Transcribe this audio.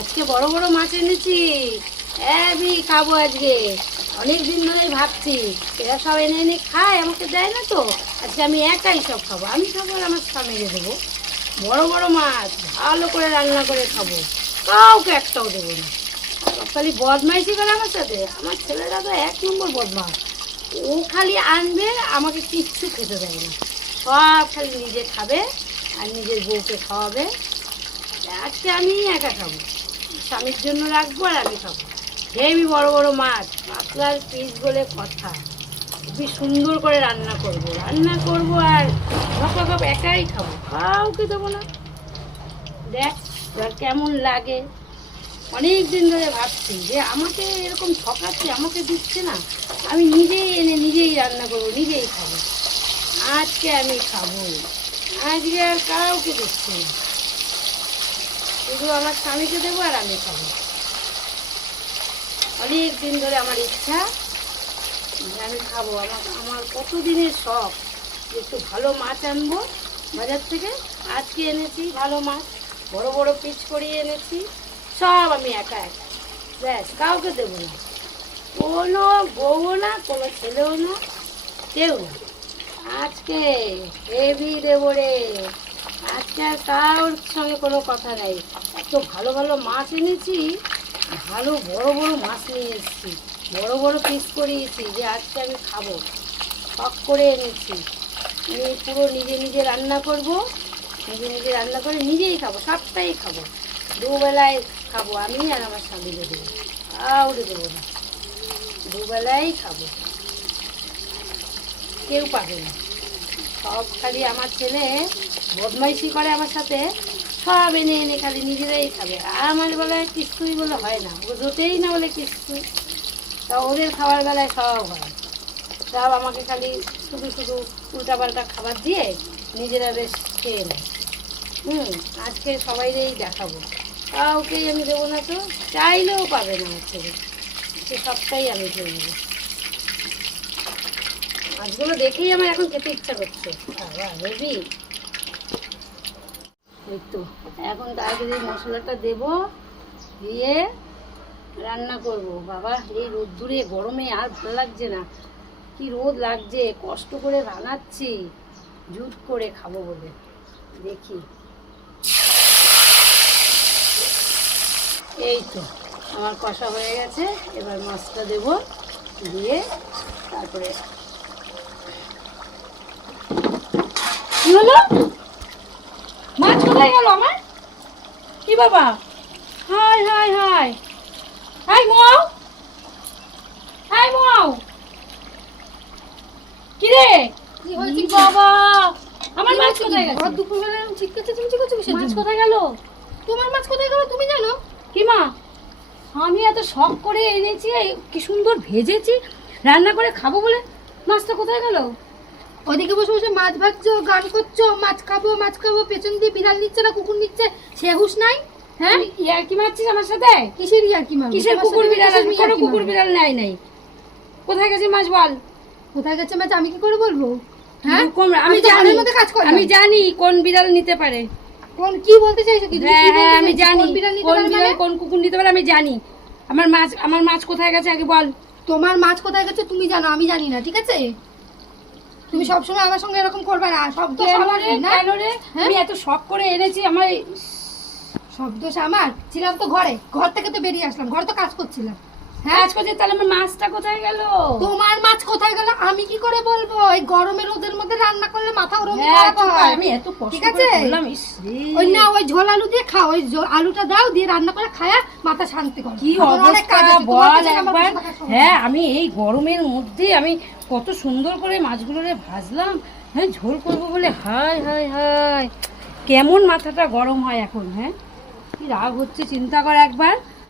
আজকে বড় বড় মাছ এনেছি, আমি খাবো আজকে। অনেক দিন ধরেই ভাবছি, এরা সব এনে এনে খায়, আমাকে দেয় না তো। আজকে আমি একাই সব খাবো, আমি খাবো আর আমার স্বামীকে দেবো। বড় বড় মাছ ভালো করে রান্না করে খাবো, কাউকে একটাও দেবো না। সব খালি বদমাইশি করে আমার সাথে। আমার ছেলেরা তো এক নম্বর বদমাস। ও খালি আনবে, আমাকে কিচ্ছু খেতে দেয় না। সব খালি নিজে খাবে আর নিজের বউকে খাওয়াবে। আজকে আমি একা খাবো, স্বামীর জন্য রাখবো আর আমি খাবো। হেবি বড় বড় মাছ, পাতলার পিস বলে কথা। খুবই সুন্দর করে রান্না করবো আর ঘপ একাই খাবো, কাউকে দেবো না। দেখ এবার কেমন লাগে। অনেক দিন ধরে ভাবছি যে আমাকে এরকম ঠকাচ্ছে, আমাকে দিচ্ছে না। আমি নিজেই এনে নিজেই রান্না করবো, নিজেই খাবো। আজকে আমি খাবো, আজকে আর কাউকে দিচ্ছি না, শুধু আমার স্বামীকে দেবো আর আমি খাবো। অনেক দিন ধরে আমার ইচ্ছা যে আমি খাবো। আমার কতদিনের শখ যে একটু ভালো মাছ আনবো বাজার থেকে। আজকে এনেছি ভালো মাছ, বড় বড় পিস করিয়ে এনেছি। সব আমি একা একা, ব্যাস, কাউকে দেবো না। কোনো বউও না, কোনো ছেলেও না, কেউ না। আজকে হেভি দেবো রে। আজকে আর কারোর সঙ্গে কোনো কথা নেই। এত ভালো ভালো মাছ এনেছি, ভালো বড় বড় মাছ নিয়ে এসেছি, বড় বড় পিস করিয়েছি যে আজকে আমি খাবো। শখ করে এনেছি, আমি পুরো নিজে নিজে রান্না করব, নিজে নিজে রান্না করে নিজেই খাবো, সবটাই খাবো। দুবেলায় খাবো আমি আর আমার স্বামীকে দেবো, কাউকে দেবো না। দুবেলাই খাবো, কেউ পাবে না। সব খালি আমার ছেলে বদমাইশি করে আমার সাথে, সব এনে এনে খালি নিজেরাই খাবে। আর আমার বেলায় কিছুই বলে হয় না, ও জোটেই না বলে কিছু। তা ওদের খাওয়ার বেলায় সব হয়, সব আমাকে খালি শুধু শুধু উল্টাপাল্টা খাবার দিয়ে নিজেরা বেশ খেয়ে নেয়। আজকে সবাইকেই দেখাবো, কাউকেই আমি দেবো না। তো চাইলেও পাবে না আমার ছেলে, সে সবটাই আমি খেয়ে নেবো। মাছগুলো দেখেই আমার এখন খেতে ইচ্ছা করছে। বাবা হেবি। এই তো এখন তাড়াতাড়ি মশলাটা দেবো, দিয়ে রান্না করব। বাবা এই রোদ্দুরে গরমে আর ভালো লাগছে না, কি রোদ লাগছে। কষ্ট করে বানাচ্ছি ঝুট করে খাবো বলে। দেখি, এই তো আমার কষা হয়ে গেছে। এবার মাছটা দেব, দিয়ে তারপরে কি হলো, মাছ কোথায় গেল আমার? কি বাবা, হাই হাই হাই হাই মাও, হাই মাও, কি রে? কি হয়েছে বাবা, আমার মাছ কোথায় গেছে? দুপুরবেলা ঠিক করছে, তুমি ঠিক করছো কিসের মাছ জন্য? কোথায় গেল? তোমার মাছ কোথায় গেল তুমি জানো? কি মা, আমি এত শখ করে এনেছি, কি সুন্দর ভেজেছি, রান্না করে খাবো বলে মাছটা কোথায় গেল? ওদিকে বসে বসে মাছ ভাজছো, গান করছো, মাছ খাবো, পেছন দিয়ে বিড়াল নিচ্ছে না কুকুর নিচ্ছে, সে হুঁশ নাই? হ্যাঁ, ইয়ার কি মারছিস আমার সাথে? কিসের ইয়ার কি মারবো? কিসের কুকুর বিড়াল? কোনো কুকুর বিড়াল নাই। কোথায় গেছে মাছ বল? কোথায় গেছে মাছ আমি কি করে বলবো? হ্যাঁ, আমি জানি, মধ্যে কাজ করি, আমি জানি কোন বিড়াল নিতে পারে। কোন কি বলতে চাইছো? কি তুমি কি বলতে আমি চাইছো? জানি কোন বিড়াল নিতে কোন পারে বিড়াল মানে? কোন কুকুর নিতে পারে, আমি জানি। আমার মাছ কোথায় গেছে আগে বল। তোমার মাছ কোথায় গেছে তুমি জানো, আমি জানি না, ঠিক আছে? তুমি সবসময় আমার সঙ্গে এরকম করবে না। শব্দ আমার না, কেন রে? আমি এত শখ করে এনেছি, আমার শব্দ আমার ছিলাম তো ঘরে, ঘর থেকে তো বেরিয়ে আসলাম, ঘরে তো কাজ করছিলাম। কাজ করছি, তাহলে আমার মাছটা কোথায় গেল? তোমার মাছ কোথায় গেল আমি কি করে বলবো? এই গরমের রোদের মধ্যে রান্না করলে মাথা ওরম হ্যাঁ, খারাপ হয়। আমি এত কষ্ট ঠিক করে আছে? করলাম, ইস রে। ওই না, ওই ঝোল আলু দিয়ে খাও, ওই আলুটা দাও, দিয়ে রান্না করে খায়া মাথা শান্তি করো। কি আমার অনেক কাজ অবস্থা আছে, তোমার বল কাছে আমার একবার। বসে থাকার সময় নেই। হ্যাঁ, আমি এই গরমের মধ্যে আমি কত সুন্দর করে মাছগুলোরে ভাজলাম, হ্যাঁ, ঝোল করবো বলে। হাই হাই হাই, কেমন মাথাটা গরম হয় এখন। হ্যাঁ, কি রাগ হচ্ছে চিন্তা কর একবার।